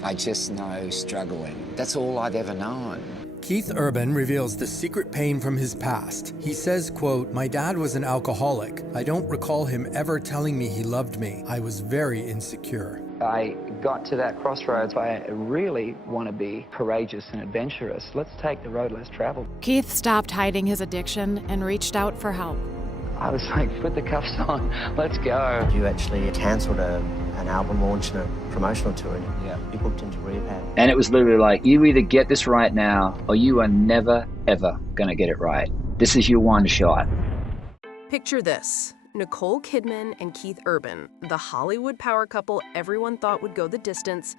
I just know struggling. That's all I've ever known. Keith Urban reveals the secret pain from his past. He says, quote, "My dad was an alcoholic. I don't recall him ever telling me he loved me. I was very insecure." I got to that crossroads. I really want to be courageous and adventurous. Let's take the road less traveled. Keith stopped hiding his addiction and reached out for help. I was like, put the cuffs on, let's go. You actually cancelled an album launch and a promotional tour, and you booked into rehab. And it was literally like, you either get this right now or you are never, ever going to get it right. This is your one shot. Picture this. Nicole Kidman and Keith Urban, the Hollywood power couple everyone thought would go the distance,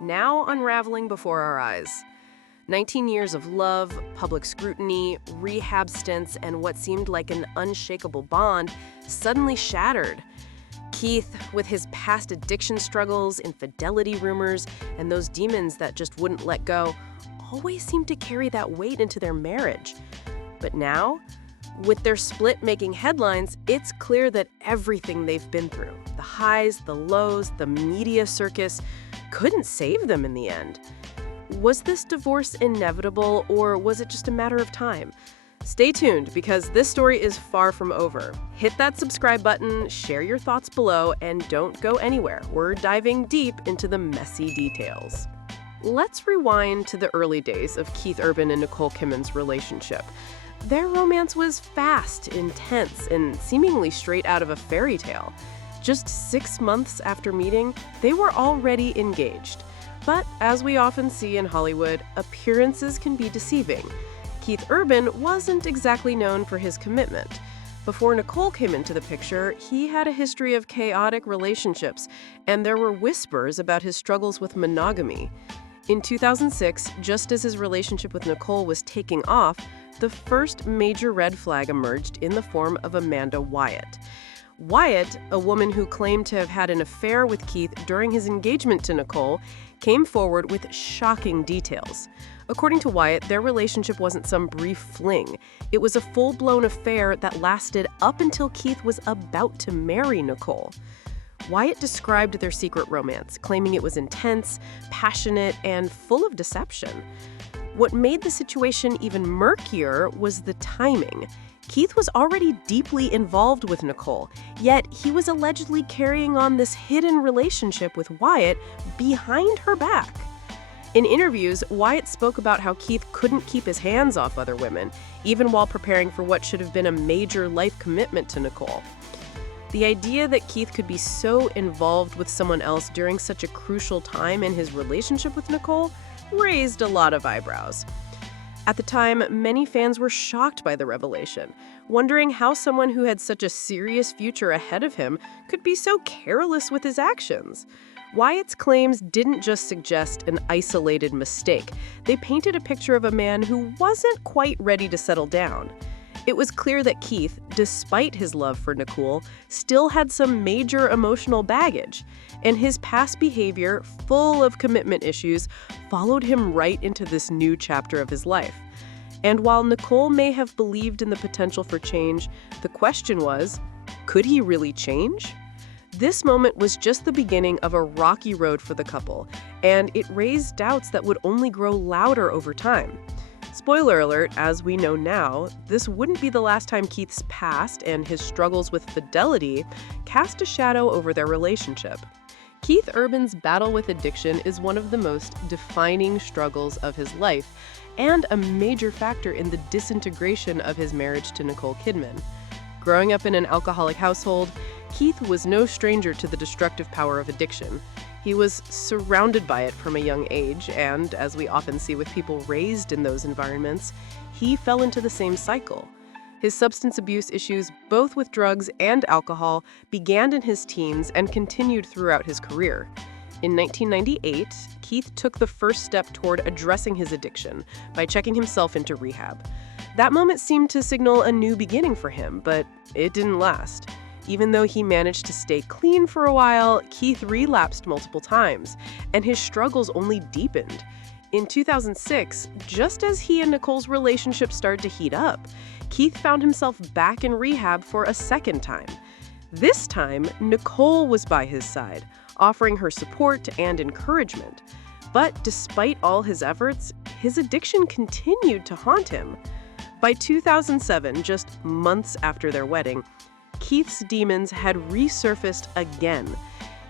now unraveling before our eyes. 19 years of love, public scrutiny, rehab stints, and what seemed like an unshakable bond suddenly shattered. Keith, with his past addiction struggles, infidelity rumors, and those demons that just wouldn't let go, always seemed to carry that weight into their marriage. But now, with their split making headlines, it's clear that everything they've been through, the highs, the lows, the media circus, couldn't save them in the end. Was this divorce inevitable, or was it just a matter of time? Stay tuned, because this story is far from over. Hit that subscribe button, share your thoughts below, and don't go anywhere. We're diving deep into the messy details. Let's rewind to the early days of Keith Urban and Nicole Kidman's relationship. Their romance was fast, intense, and seemingly straight out of a fairy tale. Just 6 months after meeting, they were already engaged. But as we often see in Hollywood, appearances can be deceiving. Keith Urban wasn't exactly known for his commitment. Before Nicole came into the picture, he had a history of chaotic relationships, and there were whispers about his struggles with monogamy. In 2006, just as his relationship with Nicole was taking off, the first major red flag emerged in the form of Amanda Wyatt. Wyatt, a woman who claimed to have had an affair with Keith during his engagement to Nicole, came forward with shocking details. According to Wyatt, their relationship wasn't some brief fling. It was a full-blown affair that lasted up until Keith was about to marry Nicole. Wyatt described their secret romance, claiming it was intense, passionate, and full of deception. What made the situation even murkier was the timing. Keith was already deeply involved with Nicole, yet he was allegedly carrying on this hidden relationship with Wyatt behind her back. In interviews, Wyatt spoke about how Keith couldn't keep his hands off other women, even while preparing for what should have been a major life commitment to Nicole. The idea that Keith could be so involved with someone else during such a crucial time in his relationship with Nicole raised a lot of eyebrows. At the time, many fans were shocked by the revelation, wondering how someone who had such a serious future ahead of him could be so careless with his actions. Wyatt's claims didn't just suggest an isolated mistake. They painted a picture of a man who wasn't quite ready to settle down. It was clear that Keith, despite his love for Nicole, still had some major emotional baggage, and his past behavior, full of commitment issues, followed him right into this new chapter of his life. And while Nicole may have believed in the potential for change, the question was, could he really change? This moment was just the beginning of a rocky road for the couple, and it raised doubts that would only grow louder over time. Spoiler alert, as we know now, this wouldn't be the last time Keith's past and his struggles with fidelity cast a shadow over their relationship. Keith Urban's battle with addiction is one of the most defining struggles of his life, and a major factor in the disintegration of his marriage to Nicole Kidman. Growing up in an alcoholic household, Keith was no stranger to the destructive power of addiction. He was surrounded by it from a young age, and, as we often see with people raised in those environments, he fell into the same cycle. His substance abuse issues, both with drugs and alcohol, began in his teens and continued throughout his career. In 1998, Keith took the first step toward addressing his addiction by checking himself into rehab. That moment seemed to signal a new beginning for him, but it didn't last. Even though he managed to stay clean for a while, Keith relapsed multiple times, and his struggles only deepened. In 2006, just as he and Nicole's relationship started to heat up, Keith found himself back in rehab for a second time. This time, Nicole was by his side, offering her support and encouragement. But despite all his efforts, his addiction continued to haunt him. By 2007, just months after their wedding, Keith's demons had resurfaced again.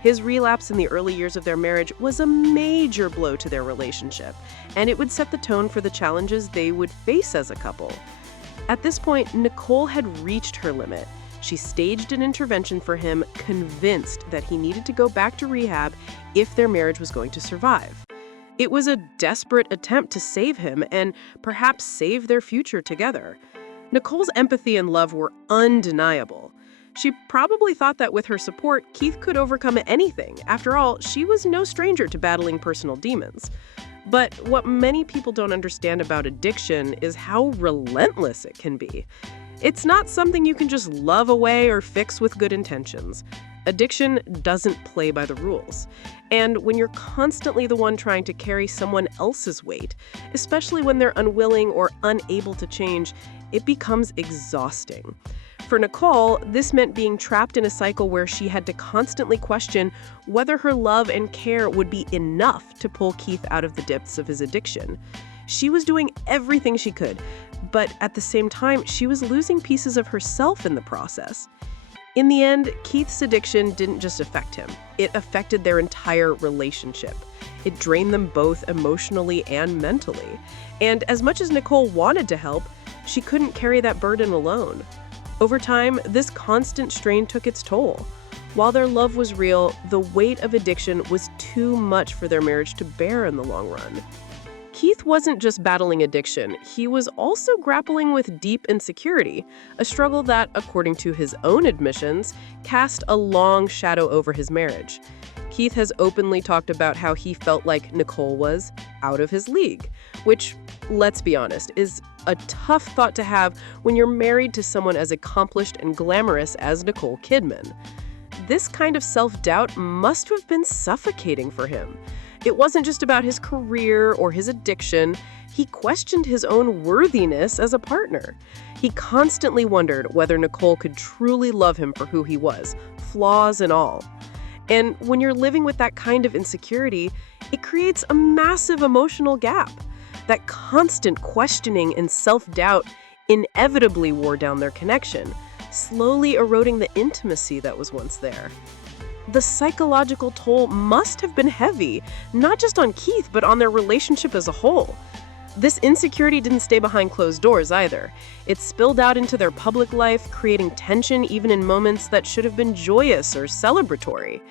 His relapse in the early years of their marriage was a major blow to their relationship, and it would set the tone for the challenges they would face as a couple. At this point, Nicole had reached her limit. She staged an intervention for him, convinced that he needed to go back to rehab if their marriage was going to survive. It was a desperate attempt to save him and perhaps save their future together. Nicole's empathy and love were undeniable. She probably thought that with her support, Keith could overcome anything. After all, she was no stranger to battling personal demons. But what many people don't understand about addiction is how relentless it can be. It's not something you can just love away or fix with good intentions. Addiction doesn't play by the rules. And when you're constantly the one trying to carry someone else's weight, especially when they're unwilling or unable to change, it becomes exhausting. For Nicole, this meant being trapped in a cycle where she had to constantly question whether her love and care would be enough to pull Keith out of the depths of his addiction. She was doing everything she could, but at the same time, she was losing pieces of herself in the process. In the end, Keith's addiction didn't just affect him. It affected their entire relationship. It drained them both emotionally and mentally. And as much as Nicole wanted to help, she couldn't carry that burden alone. Over time, this constant strain took its toll. While their love was real, the weight of addiction was too much for their marriage to bear in the long run. Keith wasn't just battling addiction, he was also grappling with deep insecurity, a struggle that, according to his own admissions, cast a long shadow over his marriage. Keith has openly talked about how he felt like Nicole was out of his league, which, let's be honest, is a tough thought to have when you're married to someone as accomplished and glamorous as Nicole Kidman. This kind of self-doubt must have been suffocating for him. It wasn't just about his career or his addiction. He questioned his own worthiness as a partner. He constantly wondered whether Nicole could truly love him for who he was, flaws and all. And when you're living with that kind of insecurity, it creates a massive emotional gap. That constant questioning and self-doubt inevitably wore down their connection, slowly eroding the intimacy that was once there. The psychological toll must have been heavy, not just on Keith, but on their relationship as a whole. This insecurity didn't stay behind closed doors either. It spilled out into their public life, creating tension even in moments that should have been joyous or celebratory.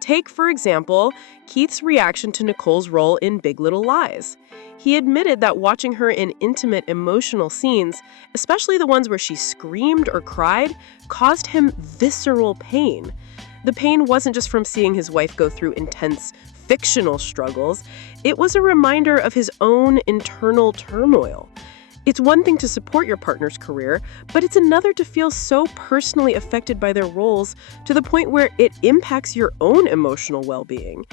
Take, for example, Keith's reaction to Nicole's role in Big Little Lies. He admitted that watching her in intimate, emotional scenes, especially the ones where she screamed or cried, caused him visceral pain. The pain wasn't just from seeing his wife go through intense, fictional struggles. It was a reminder of his own internal turmoil. It's one thing to support your partner's career, but it's another to feel so personally affected by their roles to the point where it impacts your own emotional well-being.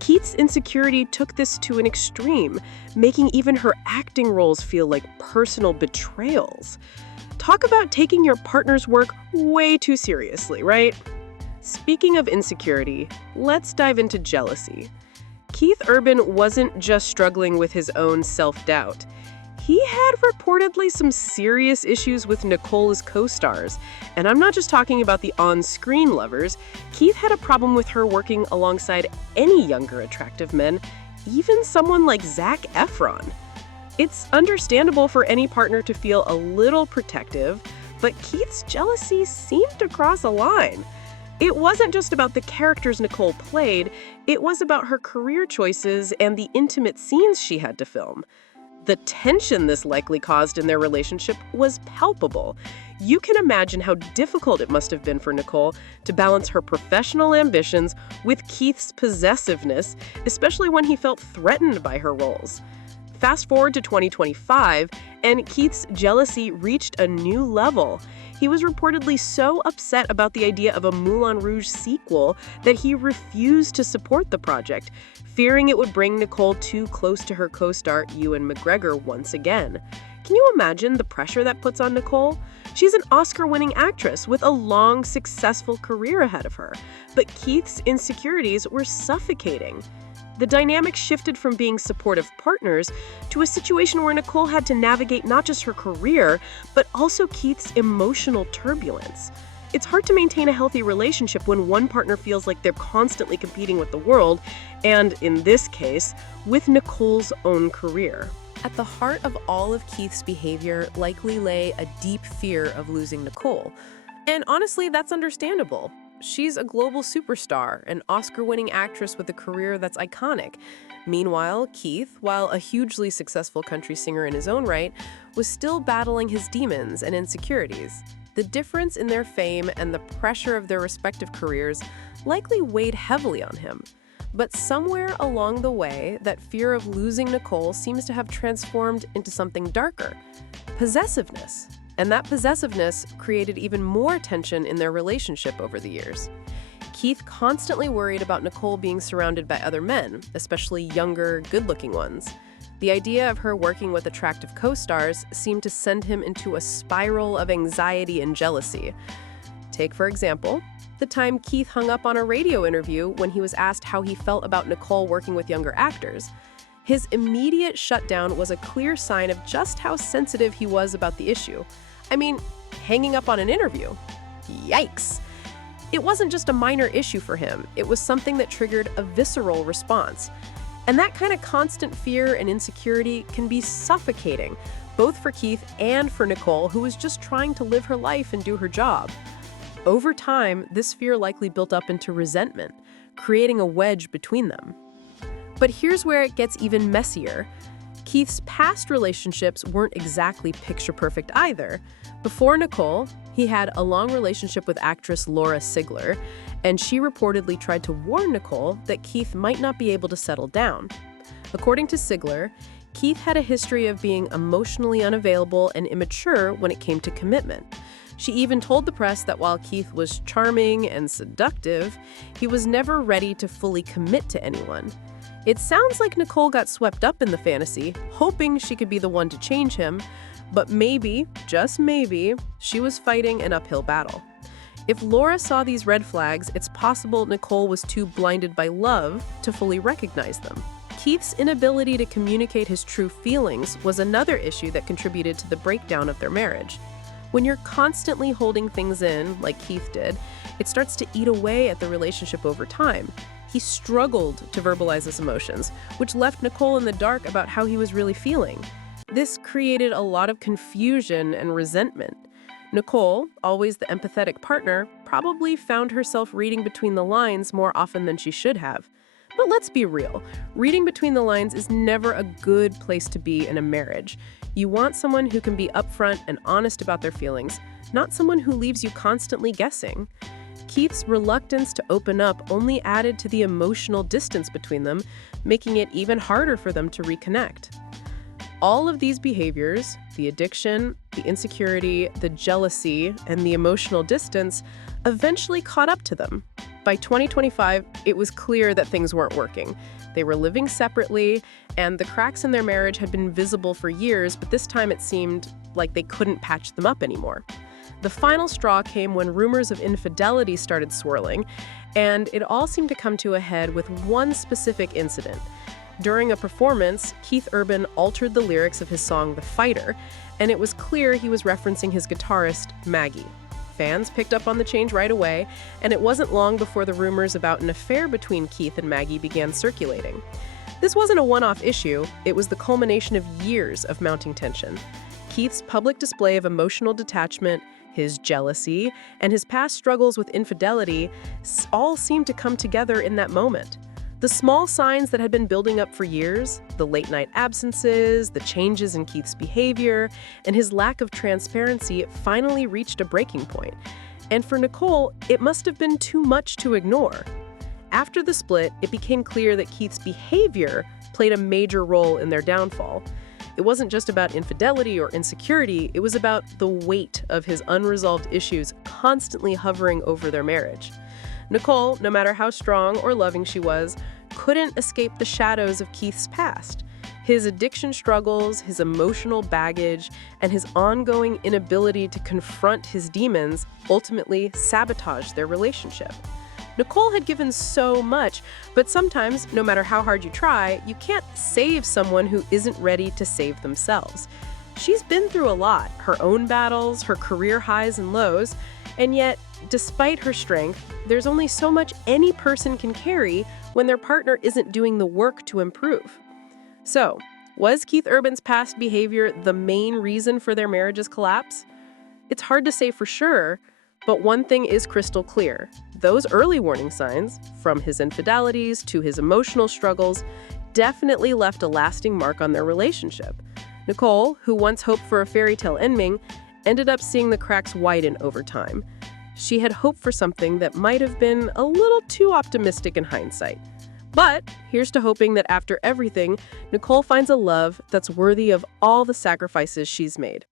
Keith's insecurity took this to an extreme, making even her acting roles feel like personal betrayals. Talk about taking your partner's work way too seriously, right? Speaking of insecurity, let's dive into jealousy. Keith Urban wasn't just struggling with his own self-doubt. He had reportedly some serious issues with Nicole's co-stars, and I'm not just talking about the on-screen lovers. Keith had a problem with her working alongside any younger attractive men, even someone like Zac Efron. It's understandable for any partner to feel a little protective, but Keith's jealousy seemed to cross a line. It wasn't just about the characters Nicole played, it was about her career choices and the intimate scenes she had to film. The tension this likely caused in their relationship was palpable. You can imagine how difficult it must have been for Nicole to balance her professional ambitions with Keith's possessiveness, especially when he felt threatened by her roles. Fast forward to 2025, and Keith's jealousy reached a new level. He was reportedly so upset about the idea of a Moulin Rouge sequel that he refused to support the project, fearing it would bring Nicole too close to her co-star Ewan McGregor once again. Can you imagine the pressure that puts on Nicole? She's an Oscar-winning actress with a long, successful career ahead of her, but Keith's insecurities were suffocating. The dynamic shifted from being supportive partners to a situation where Nicole had to navigate not just her career, but also Keith's emotional turbulence. It's hard to maintain a healthy relationship when one partner feels like they're constantly competing with the world, and in this case, with Nicole's own career. At the heart of all of Keith's behavior likely lay a deep fear of losing Nicole. And honestly, that's understandable. She's a global superstar, an Oscar-winning actress with a career that's iconic. Meanwhile, Keith, while a hugely successful country singer in his own right, was still battling his demons and insecurities. The difference in their fame and the pressure of their respective careers likely weighed heavily on him. But somewhere along the way, that fear of losing Nicole seems to have transformed into something darker: possessiveness. And that possessiveness created even more tension in their relationship over the years. Keith constantly worried about Nicole being surrounded by other men, especially younger, good-looking ones. The idea of her working with attractive co-stars seemed to send him into a spiral of anxiety and jealousy. Take, for example, the time Keith hung up on a radio interview when he was asked how he felt about Nicole working with younger actors. His immediate shutdown was a clear sign of just how sensitive he was about the issue. I mean, hanging up on an interview. Yikes! It wasn't just a minor issue for him, it was something that triggered a visceral response. And that kind of constant fear and insecurity can be suffocating, both for Keith and for Nicole, who was just trying to live her life and do her job. Over time, this fear likely built up into resentment, creating a wedge between them. But here's where it gets even messier. Keith's past relationships weren't exactly picture-perfect either. Before Nicole, he had a long relationship with actress Laura Sigler, and she reportedly tried to warn Nicole that Keith might not be able to settle down. According to Sigler, Keith had a history of being emotionally unavailable and immature when it came to commitment. She even told the press that while Keith was charming and seductive, he was never ready to fully commit to anyone. It sounds like Nicole got swept up in the fantasy, hoping she could be the one to change him, but maybe, just maybe, she was fighting an uphill battle. If Laura saw these red flags, it's possible Nicole was too blinded by love to fully recognize them. Keith's inability to communicate his true feelings was another issue that contributed to the breakdown of their marriage. When you're constantly holding things in, like Keith did, it starts to eat away at the relationship over time. He struggled to verbalize his emotions, which left Nicole in the dark about how he was really feeling. This created a lot of confusion and resentment. Nicole, always the empathetic partner, probably found herself reading between the lines more often than she should have. But let's be real, reading between the lines is never a good place to be in a marriage. You want someone who can be upfront and honest about their feelings, not someone who leaves you constantly guessing. Keith's reluctance to open up only added to the emotional distance between them, making it even harder for them to reconnect. All of these behaviors, the addiction, the insecurity, the jealousy, and the emotional distance, eventually caught up to them. By 2025, it was clear that things weren't working. They were living separately, and the cracks in their marriage had been visible for years, but this time it seemed like they couldn't patch them up anymore. The final straw came when rumors of infidelity started swirling, and it all seemed to come to a head with one specific incident. During a performance, Keith Urban altered the lyrics of his song The Fighter, and it was clear he was referencing his guitarist, Maggie. Fans picked up on the change right away, and it wasn't long before the rumors about an affair between Keith and Maggie began circulating. This wasn't a one-off issue, it was the culmination of years of mounting tension. Keith's public display of emotional detachment, his jealousy, and his past struggles with infidelity all seemed to come together in that moment. The small signs that had been building up for years, the late-night absences, the changes in Keith's behavior, and his lack of transparency finally reached a breaking point. And for Nicole, it must have been too much to ignore. After the split, it became clear that Keith's behavior played a major role in their downfall. It wasn't just about infidelity or insecurity, it was about the weight of his unresolved issues constantly hovering over their marriage. Nicole, no matter how strong or loving she was, couldn't escape the shadows of Keith's past. His addiction struggles, his emotional baggage, and his ongoing inability to confront his demons ultimately sabotaged their relationship. Nicole had given so much, but sometimes, no matter how hard you try, you can't save someone who isn't ready to save themselves. She's been through a lot, her own battles, her career highs and lows, and yet, despite her strength, there's only so much any person can carry when their partner isn't doing the work to improve. So, was Keith Urban's past behavior the main reason for their marriage's collapse? It's hard to say for sure, but one thing is crystal clear. Those early warning signs, from his infidelities to his emotional struggles, definitely left a lasting mark on their relationship. Nicole, who once hoped for a fairy tale ending, ended up seeing the cracks widen over time. She had hoped for something that might have been a little too optimistic in hindsight. But here's to hoping that after everything, Nicole finds a love that's worthy of all the sacrifices she's made.